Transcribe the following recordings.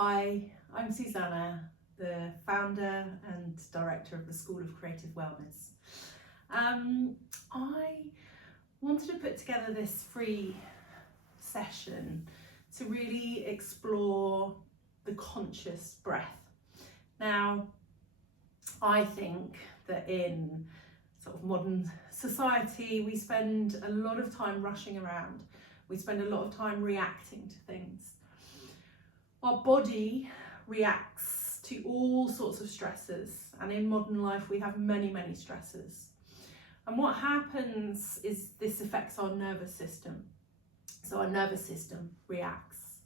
Hi, I'm Susanna, the founder and director of the School of Creative Wellness. I wanted to put together this free session to really explore the conscious breath. Now, I think that in sort of modern society, we spend a lot of time rushing around. We spend a lot of time reacting to things. Our body reacts to all sorts of stressors, and in modern life we have many stressors. And what happens is this affects our nervous system. So our nervous system reacts.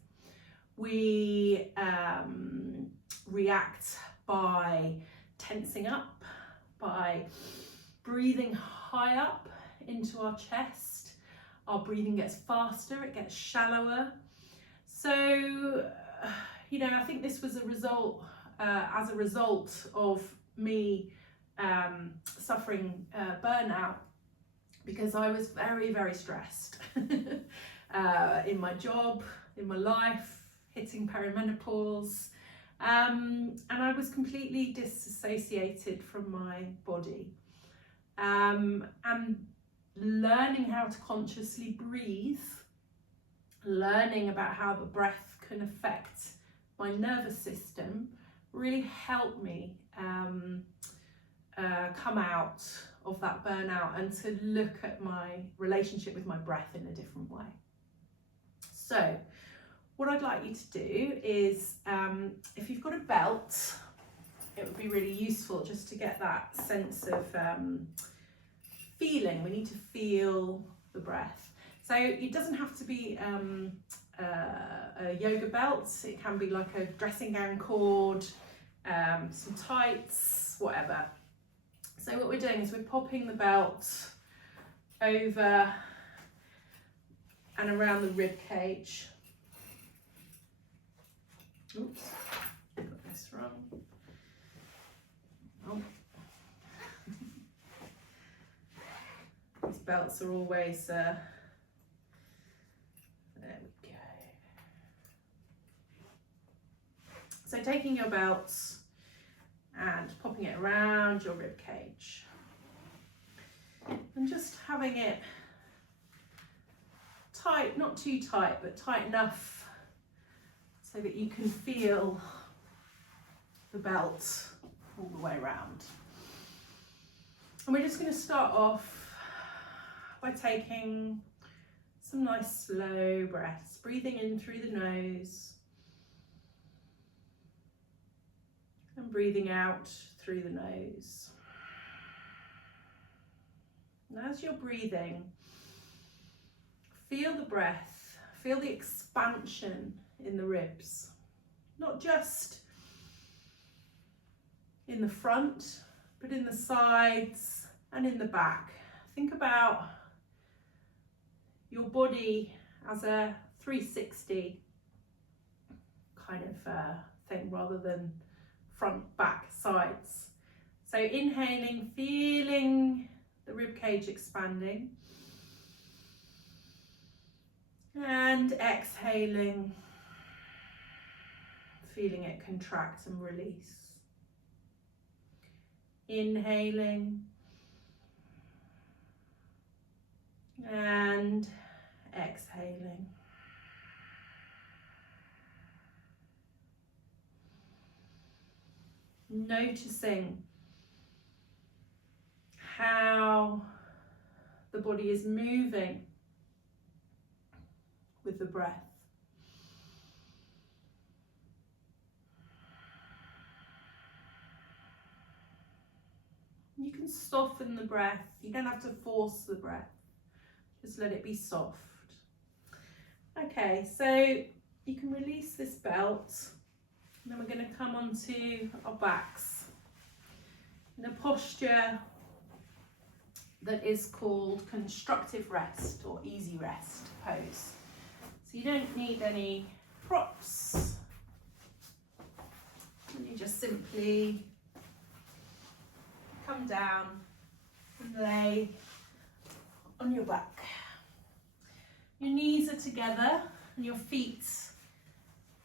We react by tensing up, by breathing high up into our chest. Our breathing gets faster, it gets shallower. So, I think this was a result, as a result of me suffering burnout, because I was very stressed in my job, in my life, hitting perimenopause, and I was completely disassociated from my body. And learning how to consciously breathe, learning about how the breath can affect my nervous system really helped me come out of that burnout and to look at my relationship with my breath in a different way. So what I'd like you to do is, if you've got a belt, it would be really useful just to get that sense of feeling. We need to feel the breath. So it doesn't have to be a yoga belt. It can be like a dressing gown cord, some tights, whatever. So what we're doing is we're popping the belt over and around the rib cage. Oops, got this wrong. Oh. These belts are always there we go. So taking your belt and popping it around your rib cage and just having it tight, not too tight, but tight enough so that you can feel the belt all the way around. And we're just going to start off by taking some nice slow breaths, breathing in through the nose and breathing out through the nose. And as you're breathing, feel the breath, feel the expansion in the ribs, not just in the front, but in the sides and in the back. Think about your body as a 360 kind of thing, rather than front, back, sides. So inhaling, feeling the rib cage expanding, and exhaling, feeling it contract and release. Inhaling and exhaling. Noticing how the body is moving with the breath. You can soften the breath. You don't have to force the breath. Just let it be soft. Okay, so you can release this belt, and then we're going to come onto our backs in a posture that is called constructive rest or easy rest pose. So you don't need any props, and you just simply come down and lay on your back. Your knees are together and your feet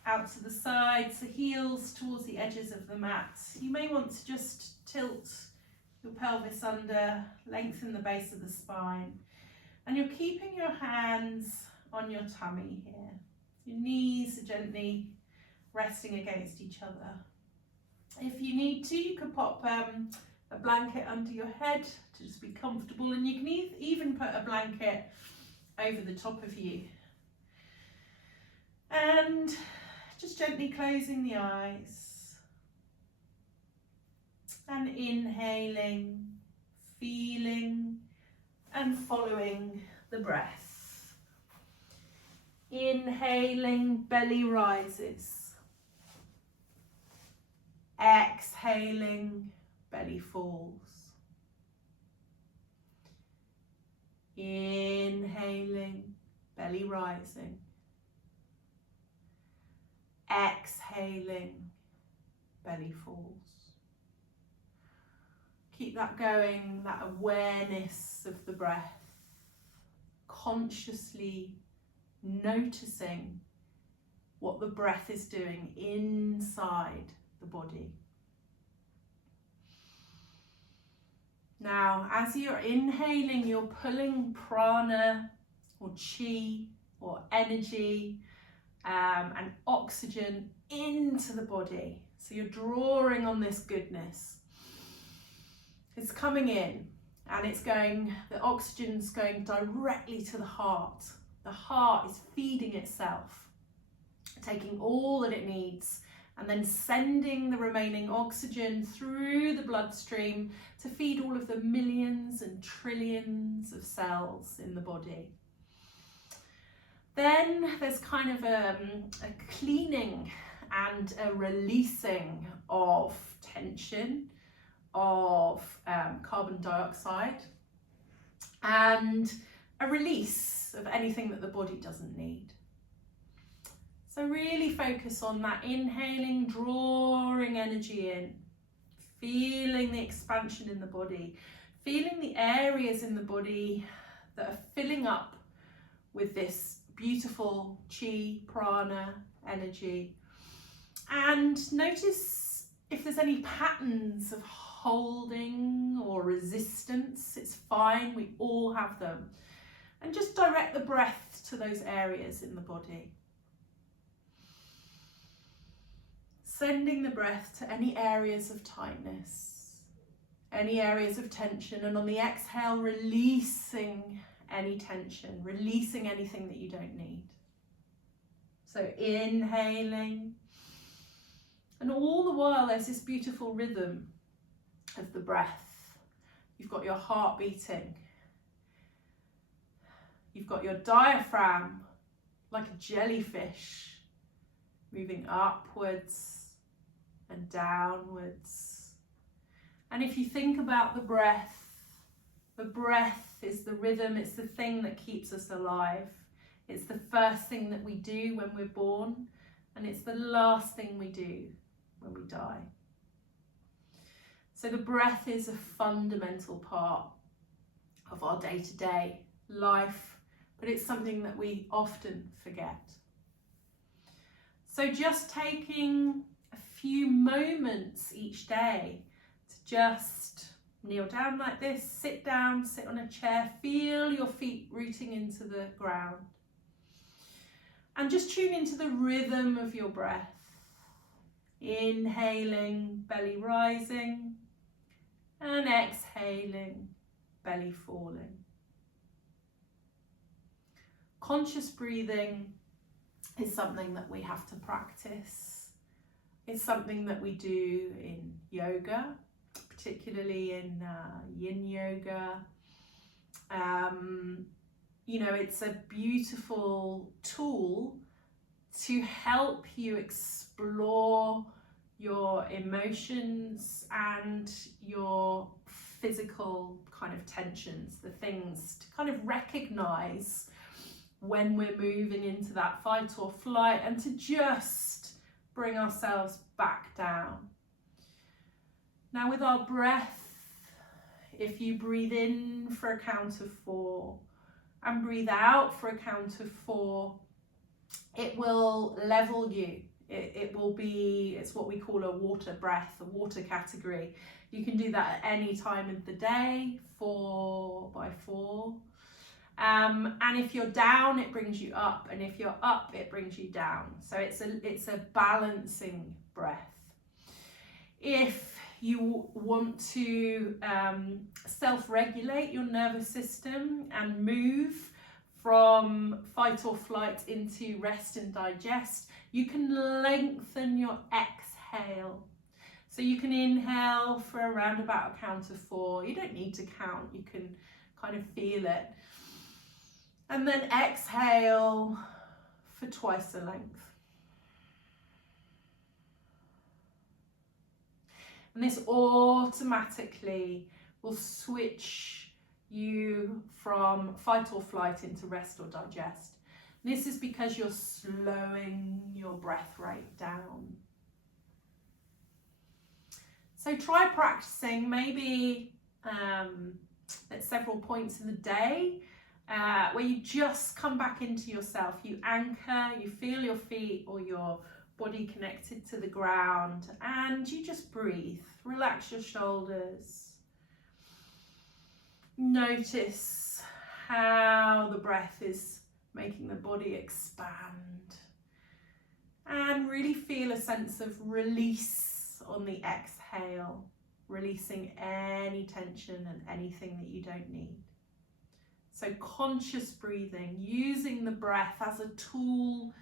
out to the sides, the heels towards the edges of the mat. You may want to just tilt your pelvis under, lengthen the base of the spine. And you're keeping your hands on your tummy here. Your knees are gently resting against each other. If you need to, you could pop a blanket under your head to just be comfortable, and you can even put a blanket over the top of you. And just gently closing the eyes and inhaling, feeling and following the breath. Inhaling, belly rises. Exhaling, belly falls. Inhaling, belly rising. Exhaling, belly falls. Keep that going, that awareness of the breath, consciously noticing what the breath is doing inside the body. Now, as you're inhaling, you're pulling prana or chi or energy and oxygen into the body. So you're drawing on this goodness. It's coming in and it's going, the oxygen's going directly to the heart. The heart is feeding itself, taking all that it needs and then sending the remaining oxygen through the bloodstream to feed all of the millions and trillions of cells in the body. Then there's kind of a cleaning and a releasing of tension, of carbon dioxide, and a release of anything that the body doesn't need. So really focus on that inhaling, drawing energy in, feeling the expansion in the body, feeling the areas in the body that are filling up with this beautiful chi, prana, energy. And notice if there's any patterns of holding or resistance. It's fine, we all have them. And just direct the breath to those areas in the body. Sending the breath to any areas of tightness, any areas of tension, and on the exhale, releasing any tension, releasing anything that you don't need. So inhaling, and all the while there's this beautiful rhythm of the breath. You've got your heart beating. You've got your diaphragm like a jellyfish moving upwards and downwards. And if you think about the breath is the rhythm, it's the thing that keeps us alive. It's the first thing that we do when we're born, and it's the last thing we do when we die. So the breath is a fundamental part of our day-to-day life, but it's something that we often forget. So just taking a few moments each day to just kneel down like this, sit down, sit on a chair, feel your feet rooting into the ground. And just tune into the rhythm of your breath. Inhaling, belly rising, and exhaling, belly falling. Conscious breathing is something that we have to practice. It's something that we do in yoga, particularly in yin yoga. You know, it's a beautiful tool to help you explore your emotions and your physical kind of tensions, the things to kind of recognize when we're moving into that fight or flight, and to just bring ourselves back down. Now with our breath, if you breathe in for a count of 4 and breathe out for a count of 4, it will level you. It's what we call a water breath, a water category. You can do that at any time of the day, 4 by 4. And if you're down, it brings you up, and if you're up, it brings you down. So it's a balancing breath. If you want to self-regulate your nervous system and move from fight or flight into rest and digest, you can lengthen your exhale. So you can inhale for around about a count of 4. You don't need to count, you can kind of feel it. And then exhale for twice the length. And this automatically will switch you from fight or flight into rest or digest. This is because you're slowing your breath rate down. So try practicing maybe at several points in the day where you just come back into yourself. You anchor, you feel your feet or your body connected to the ground, and you just breathe. Relax your shoulders. Notice how the breath is making the body expand, and really feel a sense of release on the exhale, releasing any tension and anything that you don't need. So conscious breathing, using the breath as a tool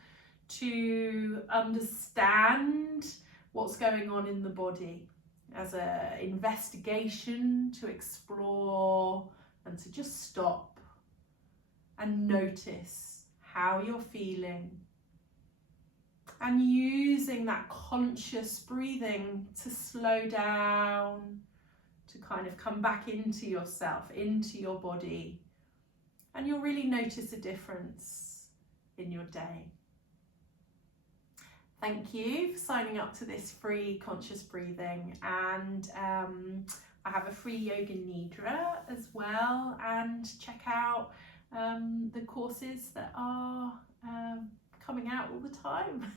to understand what's going on in the body, as an investigation to explore and to just stop and notice how you're feeling, and using that conscious breathing to slow down, to kind of come back into yourself, into your body, and you'll really notice a difference in your day. Thank you for signing up to this free conscious breathing, and I have a free yoga nidra as well, and check out the courses that are coming out all the time.